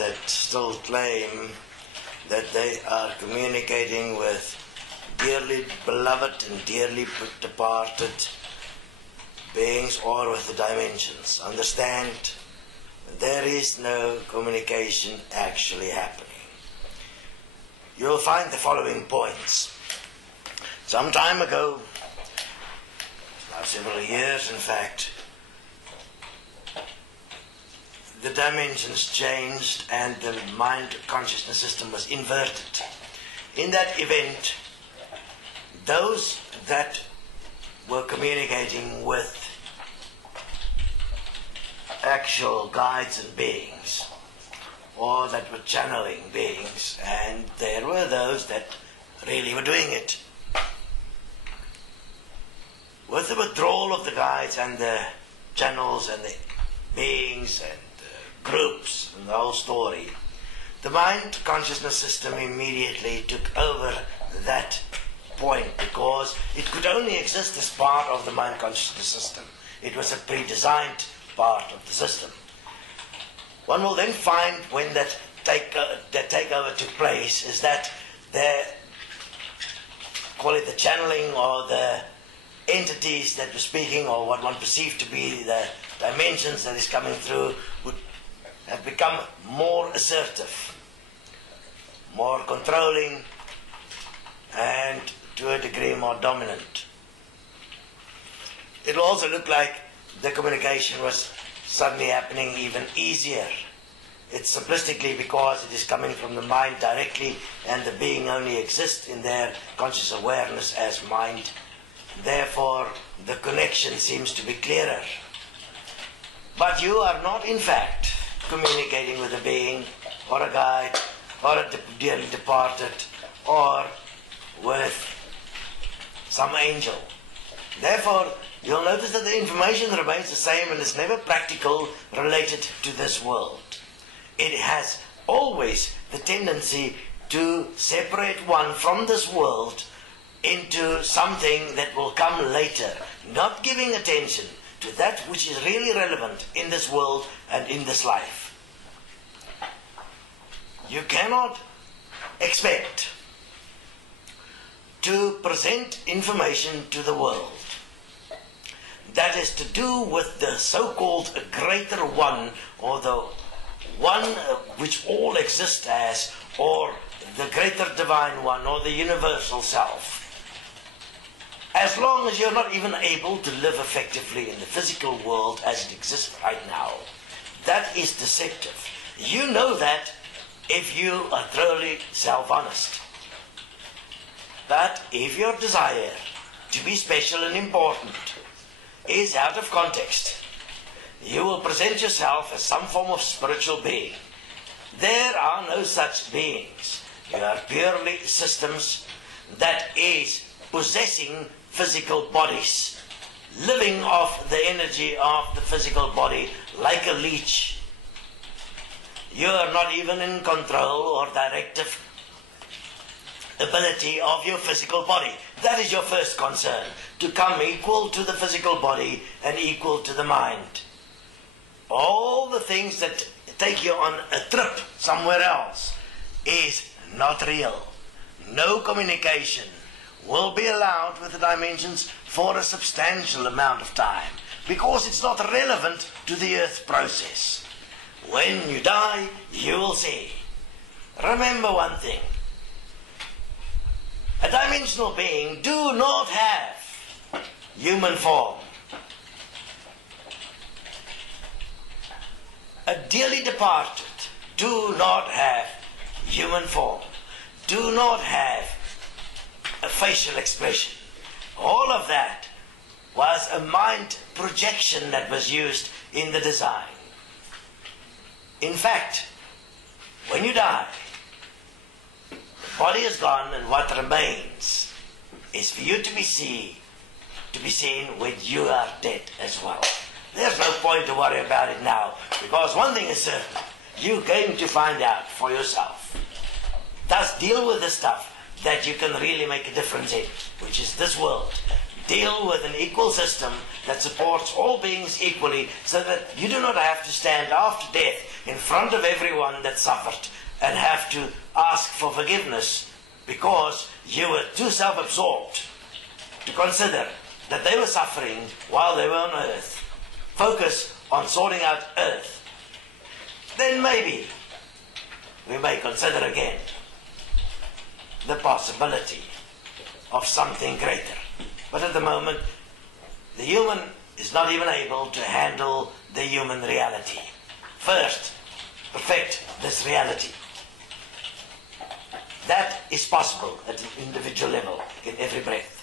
that still claim that they are communicating with dearly beloved and dearly departed beings or with the dimensions. Understand, there is no communication actually happening. You'll find the following points. Some time ago, now several years in fact, the dimensions changed and the mind consciousness system was inverted. In that event, those that were communicating with actual guides and beings, or that were channeling beings, and there were those that really were doing it. With the withdrawal of the guides and the channels and the beings and the groups and the whole story, the mind consciousness system immediately took over that point, because it could only exist as part of the mind consciousness system. It was a pre-designed part of the system. One will then find when that takeover took place is that the, call it the channeling or the entities that were speaking, or what one perceived to be the dimensions that is coming through, would have become more assertive, more controlling, and to a degree more dominant. It will also look like the communication was suddenly happening even easier. It's simplistically because it is coming from the mind directly, and the being only exists in their conscious awareness as mind. Therefore, the connection seems to be clearer. But you are not, in fact, communicating with a being, or a guide, or a dearly departed, or with some angel. Therefore, you'll notice that the information remains the same and is never practical related to this world. It has always the tendency to separate one from this world into something that will come later, not giving attention to that which is really relevant in this world and in this life. You cannot expect to present information to the world that is to do with the so-called greater one, or the one which all exist as, or the greater divine one, or the universal self. As long as you're not even able to live effectively in the physical world as it exists right now, that is deceptive. You know that if you are thoroughly self-honest. But if your desire to be special and important is out of context, you will present yourself as some form of spiritual being. There are no such beings. You are purely systems that is possessing physical bodies, living off the energy of the physical body like a leech. You are not even in control or directive ability of your physical body. That is your first concern, to come equal to the physical body and equal to the mind. All the things that take you on a trip somewhere else is not real. No communication will be allowed with the dimensions for a substantial amount of time, because it's not relevant to the earth process. When you die, you will see. Remember one thing. A dimensional being do not have human form. A dearly departed do not have human form, do not have a facial expression. All of that was a mind projection that was used in the design. In fact, when you die, the body is gone, and what remains is for you to be seen when you are dead as well. There's no point to worry about it now, because one thing is certain, you're going to find out for yourself. Thus deal with the stuff that you can really make a difference in, which is this world. deal with an equal system that supports all beings equally, so that you do not have to stand after death in front of everyone that suffered and have to ask for forgiveness because you were too self-absorbed to consider that they were suffering while they were on earth. Focus on sorting out earth. Then maybe we may consider again the possibility of something greater. But at the moment, the human is not even able to handle the human reality. First, perfect this reality. That is possible at an individual level in every breath.